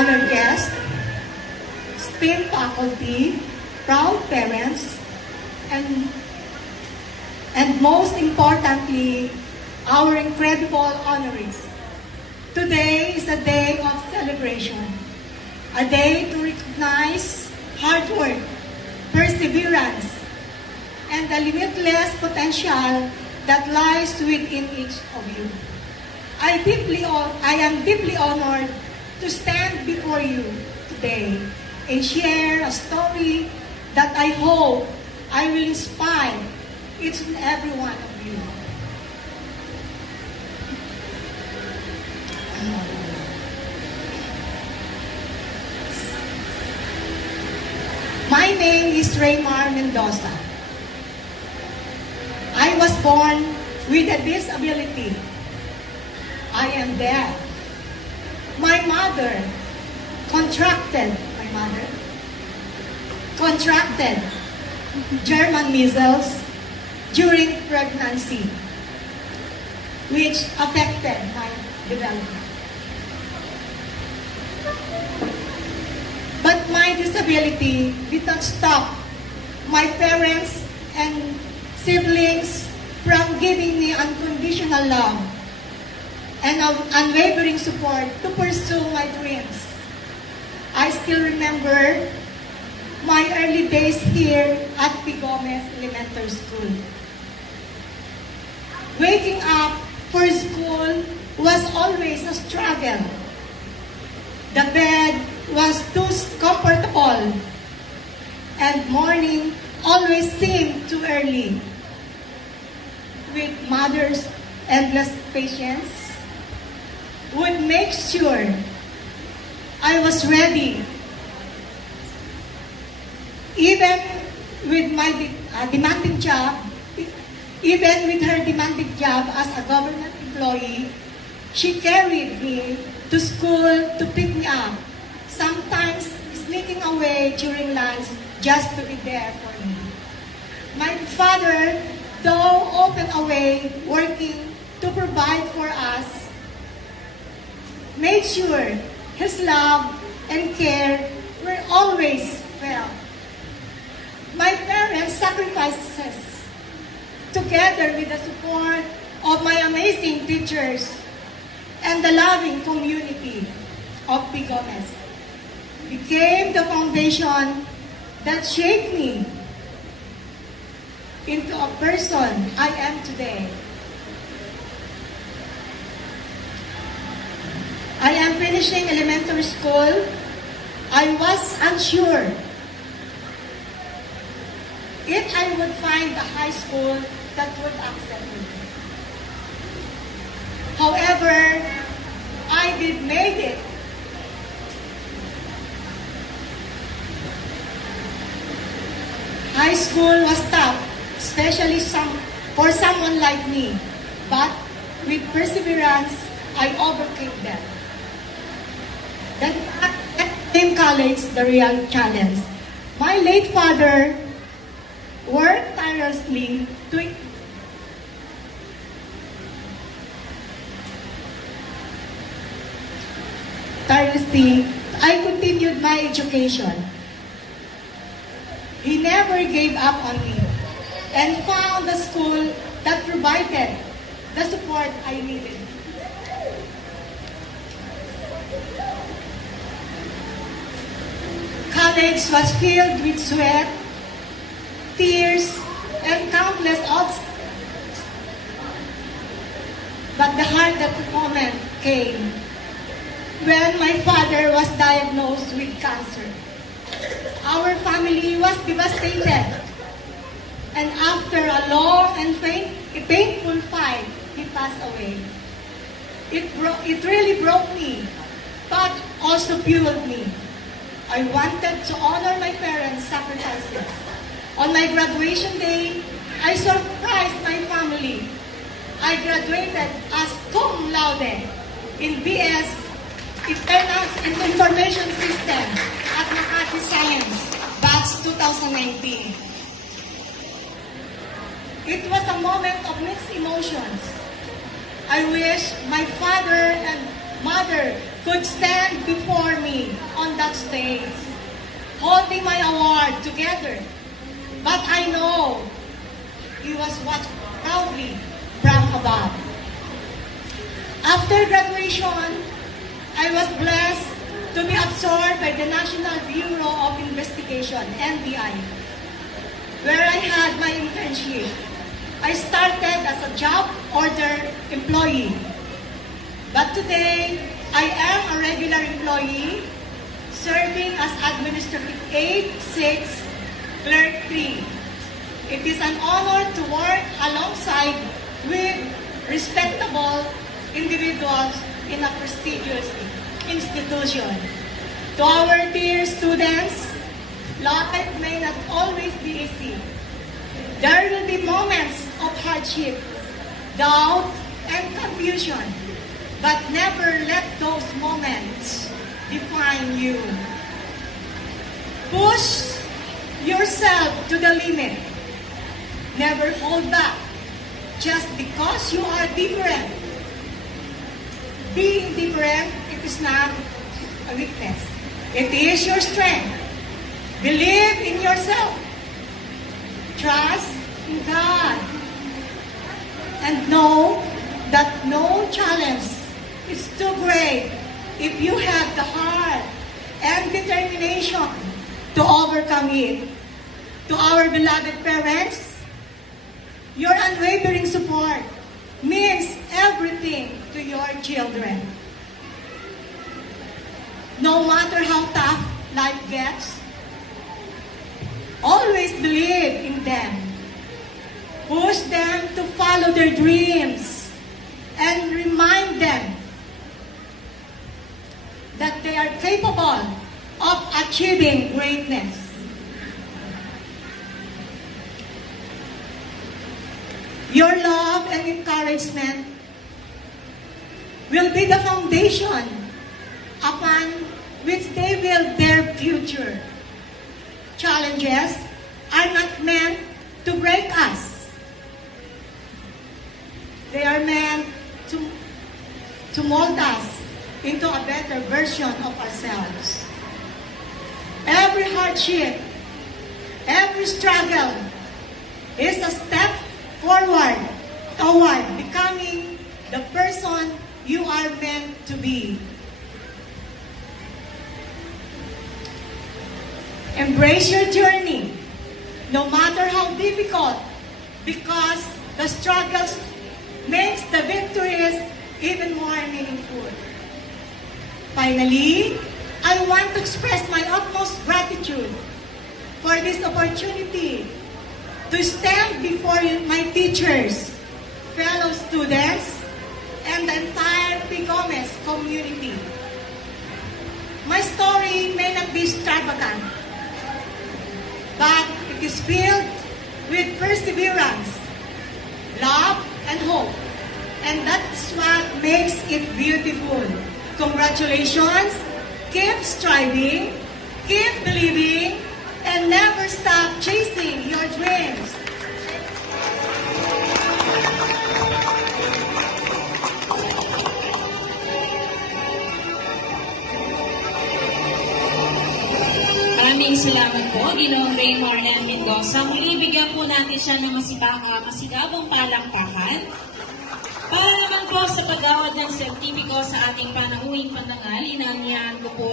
honored guests, esteemed faculty, proud parents, and most importantly, our incredible honorees. Today is a day of celebration, a day to recognize hard work, perseverance, and the limitless potential that lies within each of you. I am deeply honored to stand before you today and share a story that I hope I will inspire each and every one of you. My name is Raymar Mendoza. I was born with a disability. I am deaf. My mother contracted German measles during pregnancy, which affected my development. But my disability did not stop my parents and siblings from giving me unconditional love and unwavering support to pursue my dreams. I still remember my early days here at P. Gomez Elementary School. Waking up for school was always a struggle. The bed was too comfortable, and morning always seemed too early. With mother's endless patience, would make sure I was ready. Even with my demanding job, even with her demanding job as a government employee, she carried me to school to pick me up, sometimes sneaking away during lunch just to be there for me. My father, though often away working to provide for us, made sure his love and care were always felt. My parents' sacrifices, together with the support of my amazing teachers and the loving community of P. Gomez, became the foundation that shaped me into a person I am today. I am finishing elementary school. I was unsure if I would find a high school that would accept me. However, I did make it. High school was tough, especially for someone like me. But with perseverance, I overcame them. Then came college, the real challenge. My late father worked tirelessly I continued my education. He never gave up on me and found the school that provided the support I needed. College was filled with sweat, tears, and countless obstacles. But the hardest moment came when my father was diagnosed with cancer. Our family was devastated, and after a long and painful fight, he passed away. It really broke me, but also fueled me. I wanted to honor my parents' sacrifices. On my graduation day, I surprised my family. I graduated as cum laude in BS Information System at Makati Science, batch 2019. It was a moment of mixed emotions. I wish my father and mother could stand before me on that stage, holding my award together. But I know he was watched proudly from above. After graduation, I was blessed to be absorbed by the National Bureau of Investigation, NBI, where I had my internship. I started as a job order employee. But today, I am a regular employee serving as Administrative Aide 6, Clerk 3. It is an honor to work alongside with respectable individuals in a prestigious institution. To our dear students, life may not always be easy. There will be moments of hardship, doubt, and confusion, but never let those moments define you. Push yourself to the limit. Never hold back just because you are different. Being different, it is not a weakness. It is your strength. Believe in yourself. Trust in God. And know that no challenge is too great if you have the heart and determination to overcome it. To our beloved parents, your unwavering support means everything to your children. No matter how tough life gets, always believe in them. Push them to follow their dreams and remind them that they are capable of achieving greatness. Your love and encouragement will be the foundation upon which they build their future. Challenges are not meant to break us. They are meant to mold us into a better version of ourselves. Every hardship, every struggle is a step forward toward becoming the person you are meant to be. Embrace your journey, no matter how difficult, because the struggles makes the victories even more meaningful. Finally, I want to express my utmost gratitude for this opportunity to stand before my teachers, fellow students, and the entire P. Gomez community. My story may not be extravagant, but it is filled with perseverance, love, and hope. And that's what makes it beautiful. Congratulations, keep striving, keep believing, and never stop chasing your dreams. Maraming salamat po, Ginoong Raymar M. Mendoza. Muli, bigyan po natin siya ng masigabong palakpakan para naman po sa pagawad ng sertipiko sa ating panauhing pandangal. Inanyahan ko po